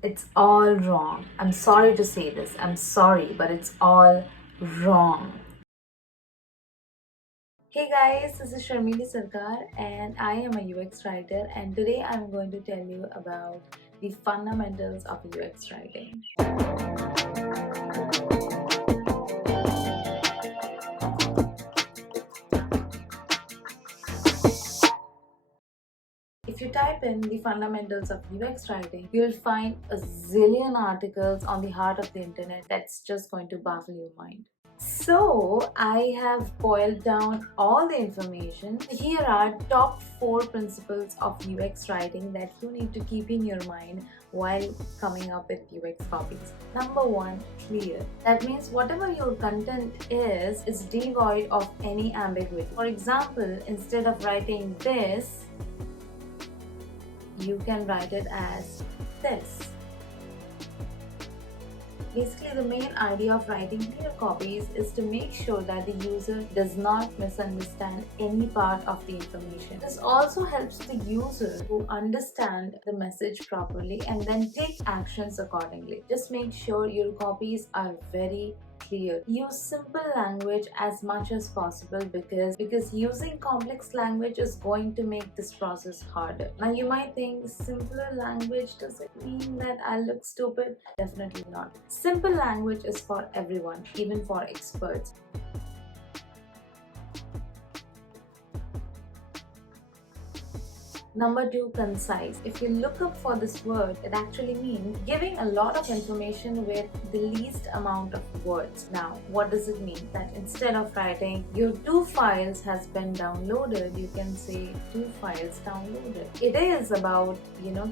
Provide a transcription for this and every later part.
It's all wrong. I'm sorry to say this. I'm sorry, but it's all wrong. Hey guys, this is Sharmili Sarkar and I am a UX writer, and today I'm going to tell you about the fundamentals of UX writing. If you type in the fundamentals of UX writing, you'll find a zillion articles on the heart of the internet that's just going to baffle your mind. So I have boiled down all the information. Here are top 4 principles of UX writing that you need to keep in your mind while coming up with UX copies. Number 1, clear. That means whatever your content is devoid of any ambiguity. For example, instead of writing this, you can write it as this. Basically, the main idea of writing clear copies is to make sure that the user does not misunderstand any part of the information. This also helps the user to understand the message properly and then take actions accordingly. Just make sure your copies are very clear. Use simple language as much as possible because using complex language is going to make this process harder. Now you might think, simpler language, does it mean that I look stupid? Definitely not. Simple language is for everyone, even for experts. Number 2, concise. If you look up for this word, it actually means giving a lot of information with the least amount of words. Now, what does it mean? That instead of writing your 2 files has been downloaded, you can say 2 files downloaded. It is about,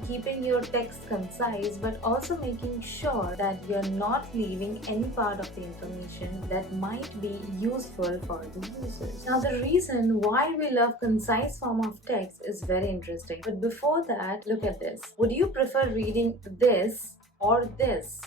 keeping your text concise, but also making sure that you're not leaving any part of the information that might be useful for the users. Now, the reason why we love concise form of text is very interesting. But before that, look at this. Would you prefer reading this or this?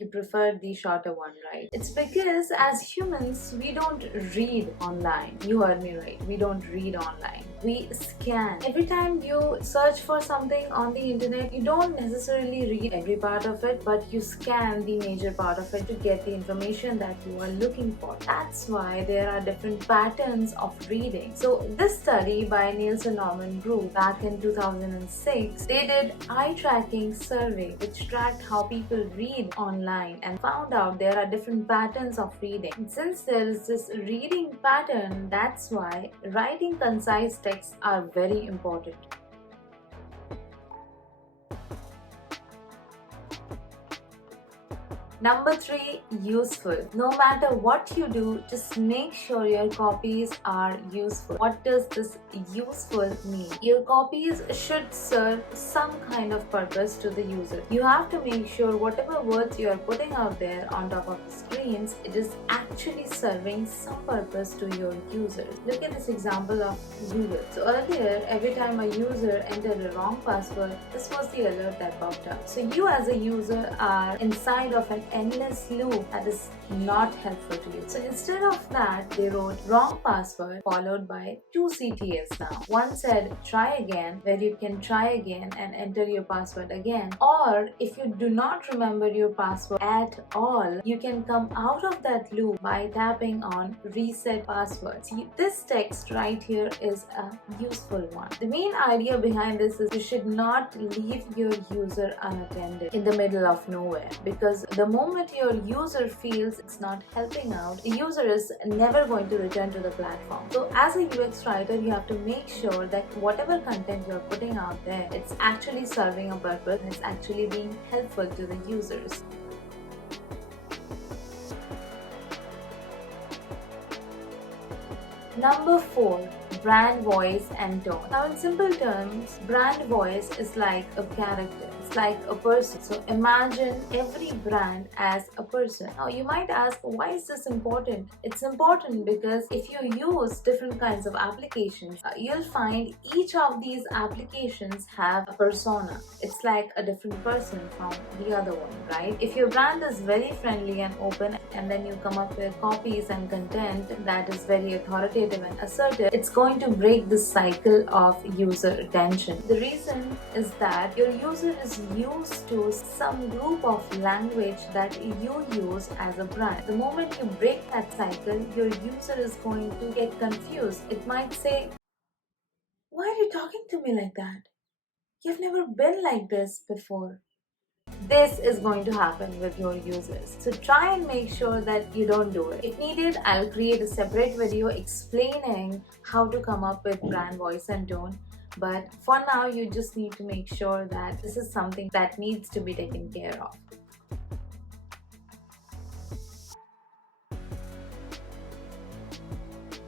You prefer the shorter one, right? It's because as humans, we don't read online. You heard me right. We don't read online. We scan. Every time you search for something on the internet, you don't necessarily read every part of it, but you scan the major part of it to get the information that you are looking for. That's why there are different patterns of reading. So this study by Nielsen Norman Group back in 2006, they did eye tracking survey which tracked how people read online and found out there are different patterns of reading. And since there is this reading pattern, that's why writing concise texts are very important. Number 3, useful. No matter what you do, just make sure your copies are useful. What does this useful mean? Your copies should serve some kind of purpose to the user. You have to make sure whatever words you are putting out there on top of the screens, it is actually serving some purpose to your users. Look at this example of Google. So earlier, every time a user entered a wrong password, this was the alert that popped up. So you as a user are inside of an endless loop that is not helpful to you. So instead of that, they wrote wrong password followed by 2 CTS now. One said try again, where you can try again and enter your password again. Or if you do not remember your password at all, you can come out of that loop by tapping on reset password. See, this text right here is a useful one. The main idea behind this is you should not leave your user unattended in the middle of nowhere, because the moment your user feels it's not helping out, the user is never going to return to the platform. So as a UX writer, you have to make sure that whatever content you're putting out there, it's actually serving a purpose and it's actually being helpful to the users. Number 4, brand voice and tone. Now in simple terms, brand voice is like a character. It's like a person. So imagine every brand as a person. Now you might ask, why is this important? It's important because if you use different kinds of applications, you'll find each of these applications have a persona. It's like a different person from the other one, right? If your brand is very friendly and open, and then you come up with copies and content that is very authoritative and assertive, it's going to break the cycle of user retention. The reason is that your user is is used to some group of language that you use as a brand. The moment you break that cycle, your user is going to get confused. It might say, "Why are you talking to me like that? You've never been like this before." This is going to happen with your users. So try and make sure that you don't do it. If needed, I'll create a separate video explaining how to come up with brand voice and tone. But for now, you just need to make sure that this is something that needs to be taken care of.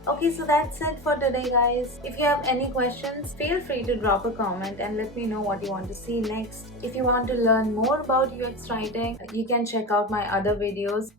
Okay, so that's it for today, guys. If you have any questions, feel free to drop a comment and let me know what you want to see next. If you want to learn more about UX writing, you can check out my other videos.